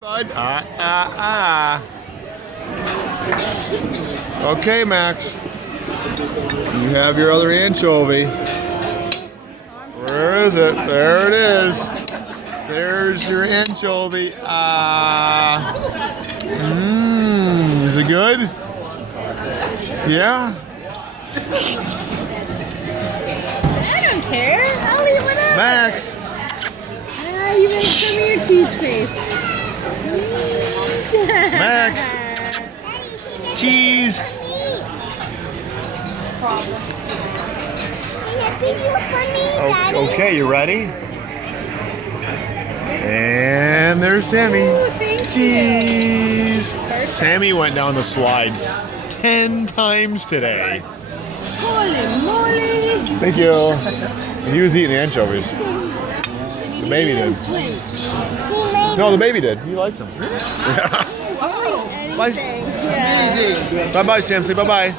Bud. Okay, Max. You have your other anchovy. Where is it? There it is. There's your anchovy. Is it good? Yeah? I don't care. I'll eat whatever. Max. You make some of your cheese face. Max. Cheese. Okay, you ready? And there's Sammy. Ooh, thank Cheese. Sammy went down the slide 10 times today. Holy moly. Thank you. And he was eating anchovies. The baby did. No, the baby did. He liked them. Anything. Yeah. Bye-bye, Sam. Say bye-bye.